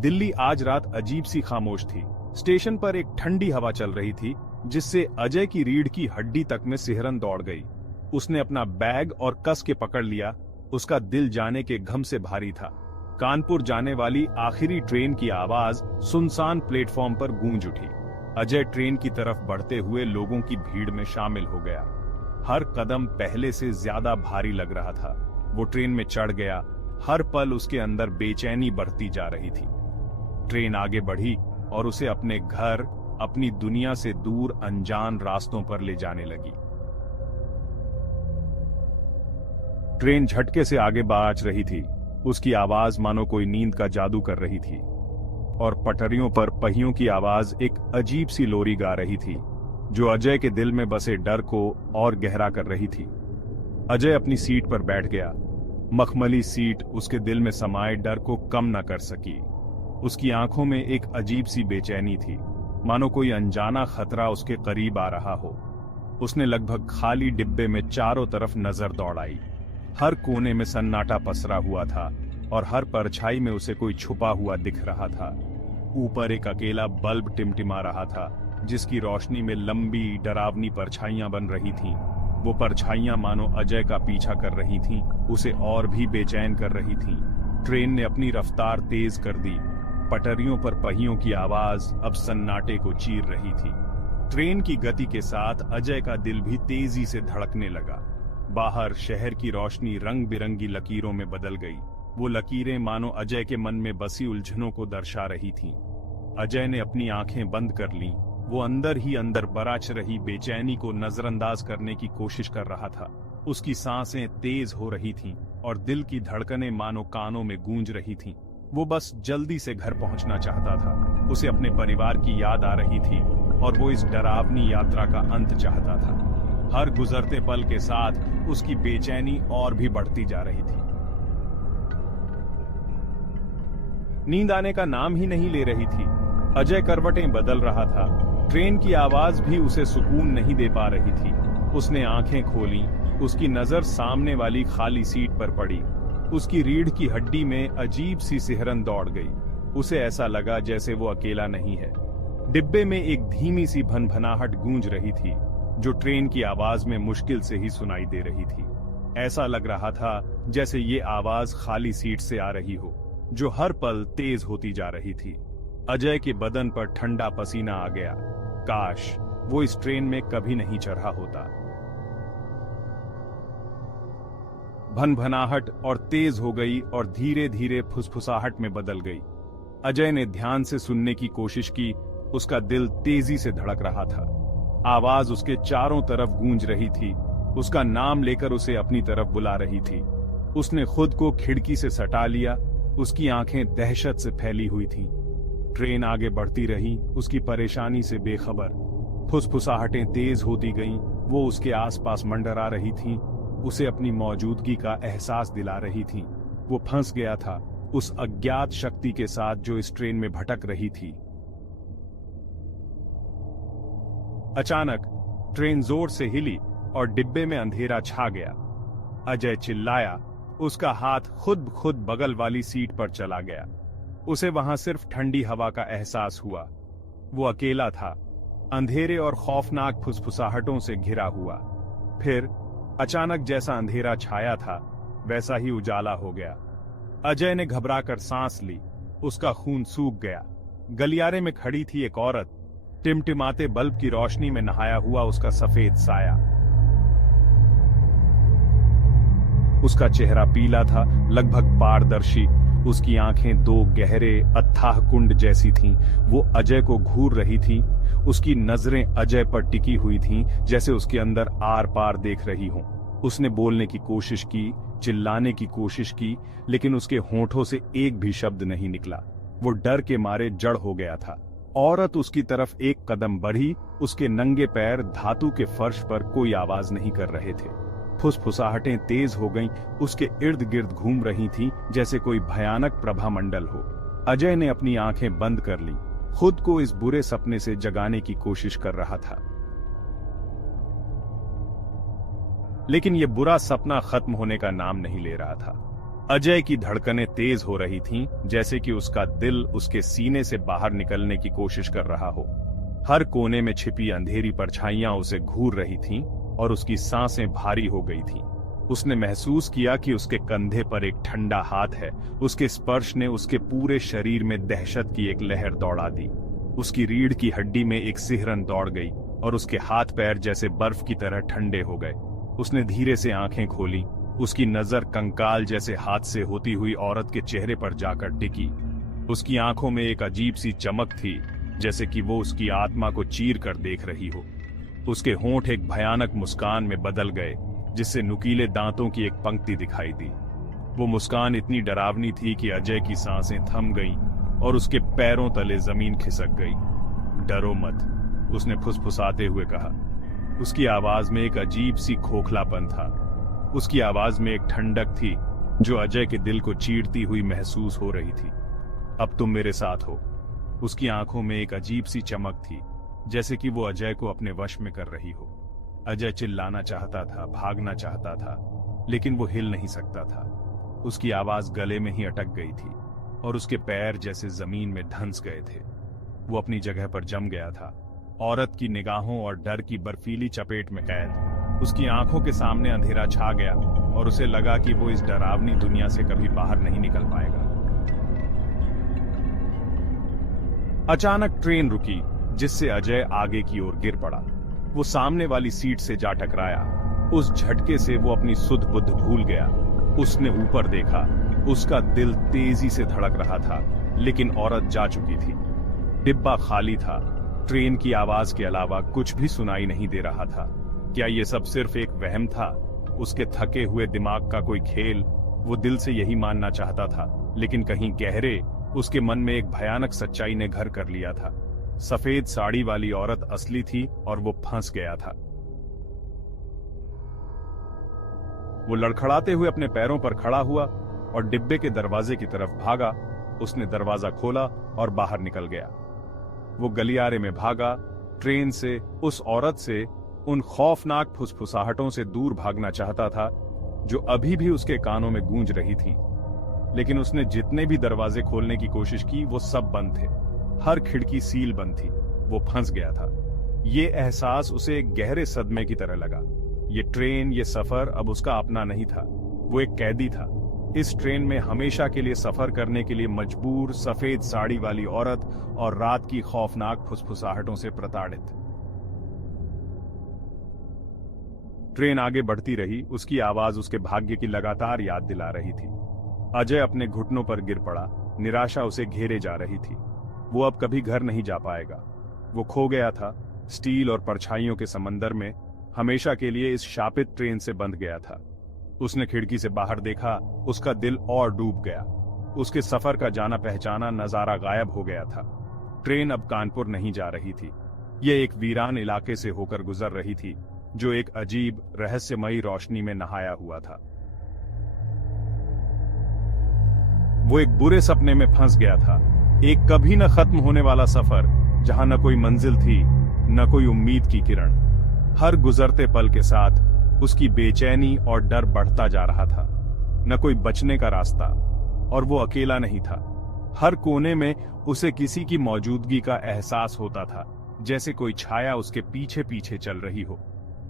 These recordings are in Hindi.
दिल्ली आज रात अजीब सी खामोश थी। स्टेशन पर एक ठंडी हवा चल रही थी जिससे अजय की रीढ़ की हड्डी तक में सिहरन दौड़ गई। उसने अपना बैग और कस के पकड़ लिया। उसका दिल जाने के गम से भारी था। कानपुर जाने वाली आखिरी ट्रेन की आवाज सुनसान प्लेटफॉर्म पर गूंज उठी। अजय ट्रेन की तरफ बढ़ते हुए लोगों की भीड़ में शामिल हो गया। हर कदम पहले से ज्यादा भारी लग रहा था। वो ट्रेन में चढ़ गया। हर पल उसके अंदर बेचैनी बढ़ती जा रही थी। ट्रेन आगे बढ़ी और उसे अपने घर, अपनी दुनिया से दूर अनजान रास्तों पर ले जाने लगी। ट्रेन झटके से आगे बढ़ रही थी। उसकी आवाज मानो कोई नींद का जादू कर रही थी और पटरियों पर पहियों की आवाज एक अजीब सी लोरी गा रही थी जो अजय के दिल में बसे डर को और गहरा कर रही थी। अजय अपनी सीट पर बैठ गया। मखमली सीट उसके दिल में समाये डर को कम न कर सकी। उसकी आंखों में एक अजीब सी बेचैनी थी, मानो कोई अनजाना खतरा उसके करीब आ रहा हो। उसने लगभग खाली डिब्बे में चारों तरफ नजर दौड़ाई। हर कोने में सन्नाटा पसरा हुआ था और हर परछाई में उसे कोई छुपा हुआ दिख रहा था। ऊपर एक अकेला बल्ब टिमटिमा रहा था जिसकी रोशनी में लंबी डरावनी परछाइयां बन रही थीं। वो परछाइयां मानो अजय का पीछा कर रही थीं, उसे और भी बेचैन कर रही थीं। ट्रेन ने अपनी रफ्तार तेज कर दी। पटरियों पर पहियों की आवाज अब सन्नाटे को चीर रही थी। ट्रेन की गति के साथ अजय का दिल भी तेजी से धड़कने लगा। बाहर शहर की रोशनी रंग बिरंगी लकीरों में बदल गई। वो लकीरें मानो अजय के मन में बसी उलझनों को दर्शा रही थीं। अजय ने अपनी आंखें बंद कर लीं। वो अंदर ही अंदर बराच रही बेचैनी को नजरअंदाज करने की कोशिश कर रहा था। उसकी सांसें तेज हो रही थीं और दिल की धड़कनें मानो कानों में गूंज रही थीं। वो बस जल्दी से घर पहुंचना चाहता था। उसे अपने परिवार की याद आ रही थी और वो इस डरावनी यात्रा का अंत चाहता था। हर गुजरते पल के साथ उसकी बेचैनी और भी बढ़ती जा रही थी। नींद आने का नाम ही नहीं ले रही थी। अजय करवटें बदल रहा था। ट्रेन की आवाज भी उसे सुकून नहीं दे पा रही थी। उसने आंखें खोलीं। उसकी नजर सामने वाली खाली सीट पर पड़ी। उसकी रीढ़ की हड्डी में अजीब सी सिहरन दौड़ गई। उसे ऐसा लगा जैसे वो अकेला नहीं है। डिब्बे में एक धीमी सी भनभनाहट गूंज रही थी जो ट्रेन की आवाज में मुश्किल से ही सुनाई दे रही थी। ऐसा लग रहा था जैसे ये आवाज खाली सीट से आ रही हो जो हर पल तेज होती जा रही थी। अजय के बदन पर ठंडा पसीना आ गया। काश वो इस ट्रेन में कभी नहीं चढ़ा होता। भनभनाहट और तेज हो गई और धीरे धीरे फुसफुसाहट में बदल गई। अजय ने ध्यान से सुनने की कोशिश की। उसका दिल तेजी से धड़क रहा था। आवाज उसके चारों तरफ गूंज रही थी। उसका नाम लेकर उसे अपनी तरफ बुला रही थी। उसने खुद को खिड़की से सटा लिया। उसकी आंखें दहशत से फैली हुई थीं। ट्रेन आगे बढ़ती रही, उसकी परेशानी से बेखबर। फुसफुसाहटें तेज होती गईं। वो उसके आसपास मंडरा रही थीं। उसे अपनी मौजूदगी का एहसास दिला रही थीं। वो फंस गया था उस अज्ञात शक्ति के साथ जो इस ट्रेन में भटक रही थी। अचानक ट्रेन जोर से हिली और डिब्बे में अंधेरा छा गया। अजय चिल्लाया। उसका हाथ खुद बगल वाली सीट पर चला गया। उसे वहां सिर्फ ठंडी हवा का एहसास हुआ। वो अकेला था, अंधेरे और खौफनाक फुसफुसाहटों से घिरा हुआ। फिर अचानक जैसा अंधेरा छाया था वैसा ही उजाला हो गया। अजय ने घबराकर सांस ली। उसका खून सूख गया। गलियारे में खड़ी थी एक औरत, टिमटिमाते बल्ब की रोशनी में नहाया हुआ उसका सफेद साया। उसका चेहरा पीला था, लगभग पारदर्शी। उसकी आंखें दो गहरे अथाह कुंड जैसी थीं। वो अजय को घूर रही थी। उसकी नजरें अजय पर टिकी हुई थीं, जैसे उसके अंदर आर पार देख रही हों। उसने बोलने की कोशिश की, चिल्लाने की कोशिश की, लेकिन उसके होंठों से एक भी शब्द नहीं निकला। वो डर के मारे जड़ हो गया था। औरत उसकी तरफ एक कदम बढ़ी। उसके नंगे पैर धातु के फर्श पर कोई आवाज नहीं कर रहे थे। फुसफुसाहटें तेज हो गईं। उसके इर्द गिर्द घूम रही थीं जैसे कोई भयानक प्रभामंडल हो। अजय ने अपनी आंखें बंद कर लीं। खुद को इस बुरे सपने से जगाने की कोशिश कर रहा था, लेकिन यह बुरा सपना खत्म होने का नाम नहीं ले रहा था। अजय की धड़कनें तेज हो रही थीं, जैसे कि उसका दिल उसके सीने से बाहर निकलने की कोशिश कर रहा हो। हर कोने में छिपी अंधेरी परछाइयां उसे घूर रही थीं और उसकी सांसें भारी हो गई थीं। उसने महसूस किया कि उसके कंधे पर एक ठंडा हाथ है। उसके स्पर्श ने उसके पूरे शरीर में दहशत की एक लहर दौड़ा दी। उसकी रीढ़ की हड्डी में एक सिहरन दौड़ गई और उसके हाथ पैर जैसे बर्फ की तरह ठंडे हो गए। उसने धीरे से आंखें खोली। उसकी नजर कंकाल जैसे हाथ से होती हुई औरत के चेहरे पर जाकर टिकी। उसकी आंखों में एक अजीब सी चमक थी, जैसे कि वो उसकी आत्मा को चीर कर देख रही हो। उसके होंठ एक भयानक मुस्कान में बदल गए, जिससे नुकीले दांतों की एक पंक्ति दिखाई दी। वो मुस्कान इतनी डरावनी थी कि अजय की सांसें थम गईं और उसके पैरों तले जमीन खिसक गई। डरो मत, उसने फुसफुसाते हुए कहा। उसकी आवाज में एक अजीब सी खोखलापन था। उसकी आवाज में एक ठंडक थी जो अजय के दिल को चीरती हुई महसूस हो रही थी। अब तुम मेरे साथ हो। उसकी आंखों में एक अजीब सी चमक थी, जैसे कि वो अजय को अपने वश में कर रही हो। अजय चिल्लाना चाहता था, भागना चाहता था, लेकिन वो हिल नहीं सकता था। उसकी आवाज गले में ही अटक गई थी और उसके पैर जैसे जमीन में धंस गए थे। वो अपनी जगह पर जम गया था, औरत की निगाहों और डर की बर्फीली चपेट में कैद। उसकी आंखों के सामने अंधेरा छा गया और उसे लगा कि वो इस डरावनी दुनिया से कभी बाहर नहीं निकल पाएगा। अचानक ट्रेन रुकी, जिससे अजय आगे की ओर गिर पड़ा। वो सामने वाली सीट से जा टकराया। उस झटके से वो अपनी सुध बुद्ध भूल गया। उसने ऊपर देखा। उसका दिल तेजी से धड़क रहा था, लेकिन औरत जा चुकी थी। डिब्बा खाली था। ट्रेन की आवाज के अलावा कुछ भी सुनाई नहीं दे रहा था। क्या ये सब सिर्फ एक वहम था, उसके थके हुए दिमाग का कोई खेल? वो दिल से यही मानना चाहता था, लेकिन कहीं गहरे उसके मन में एक भयानक सच्चाई ने घर कर लिया था। सफेद साड़ी वाली औरत असली थी और वो फंस गया था। वो लड़खड़ाते हुए अपने पैरों पर खड़ा हुआ और डिब्बे के दरवाजे की तरफ भागा। उसने दरवाजा खोला और बाहर निकल गया। वो गलियारे में भागा, ट्रेन से, उस औरत से, उन खौफनाक फुसफुसाहटों से दूर भागना चाहता था जो अभी भी उसके कानों में गूंज रही थीं। लेकिन उसने जितने भी दरवाजे खोलने की कोशिश की, वो सब बंद थे। हर खिड़की सील बंद थी। वो फंस गया था। ये एहसास उसे एक गहरे सदमे की तरह लगा। ये ट्रेन, ये सफर अब उसका अपना नहीं था। वो एक कैदी था, इस ट्रेन में हमेशा के लिए सफर करने के लिए मजबूर, सफेद साड़ी वाली औरत और रात की खौफनाक फुसफुसाहटों से प्रताड़ित। ट्रेन आगे बढ़ती रही। उसकी आवाज उसके भाग्य की लगातार याद दिला रही थी। अजय अपने घुटनों पर गिर पड़ा। निराशा उसे घेरे जा रही थी। वो अब कभी घर नहीं जा पाएगा। वो खो गया था, स्टील और परछाइयों के समंदर में, हमेशा के लिए इस शापित ट्रेन से बंध गया था। उसने खिड़की से बाहर देखा। उसका दिल और डूब गया। उसके सफर का जाना पहचाना नजारा गायब हो गया था। ट्रेन अब कानपुर नहीं जा रही थी। यह एक वीरान इलाके से होकर गुजर रही थी, जो एक अजीब, रहस्यमयी रोशनी में नहाया हुआ था। वो एक बुरे सपने में फंस गया था। एक कभी न खत्म होने वाला सफर, जहां न कोई मंजिल थी, न कोई उम्मीद की किरण। हर गुजरते पल के साथ उसकी बेचैनी और डर बढ़ता जा रहा था। न कोई बचने का रास्ता, और वो अकेला नहीं था। हर कोने में उसे किसी की मौजूदगी का एहसास होता था, जैसे कोई छाया उसके पीछे पीछे चल रही हो।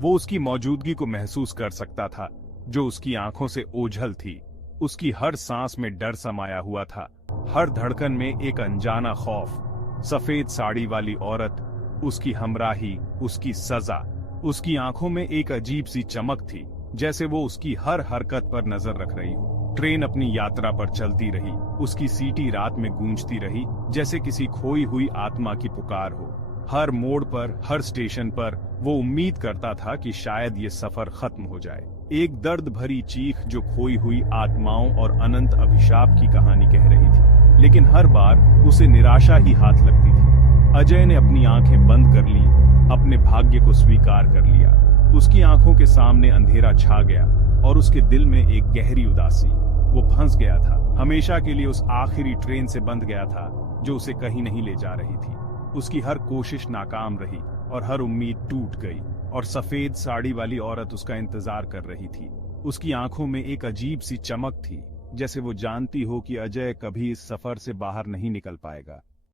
वो उसकी मौजूदगी को महसूस कर सकता था, जो उसकी आंखों से ओझल थी। उसकी हर सांस में डर समाया हुआ था, हर धड़कन में एक अनजाना खौफ। सफेद साड़ी वाली औरत, उसकी हमराही, उसकी सजा। उसकी आंखों में एक अजीब सी चमक थी, जैसे वो उसकी हर हरकत पर नजर रख रही हो। ट्रेन अपनी यात्रा पर चलती रही। उसकी सीटी रात में गूंजती रही, जैसे किसी खोई हुई आत्मा की पुकार हो। हर मोड़ पर, हर स्टेशन पर वो उम्मीद करता था कि शायद ये सफर खत्म हो जाए। एक दर्द भरी चीख जो खोई हुई आत्माओं और अनंत अभिशाप की कहानी कह रही थी, लेकिन हर बार उसे निराशा ही हाथ लगती थी। अजय ने अपनी आंखें बंद कर ली, अपने भाग्य को स्वीकार कर लिया। उसकी आंखों के सामने अंधेरा छा गया और उसके दिल में एक गहरी उदासी। वो फंस गया था, हमेशा के लिए उस आखिरी ट्रेन से बंध गया था जो उसे कहीं नहीं ले जा रही थी। उसकी हर कोशिश नाकाम रही और हर उम्मीद टूट गई, और सफेद साड़ी वाली औरत उसका इंतजार कर रही थी। उसकी आंखों में एक अजीब सी चमक थी, जैसे वो जानती हो कि अजय कभी इस सफर से बाहर नहीं निकल पाएगा।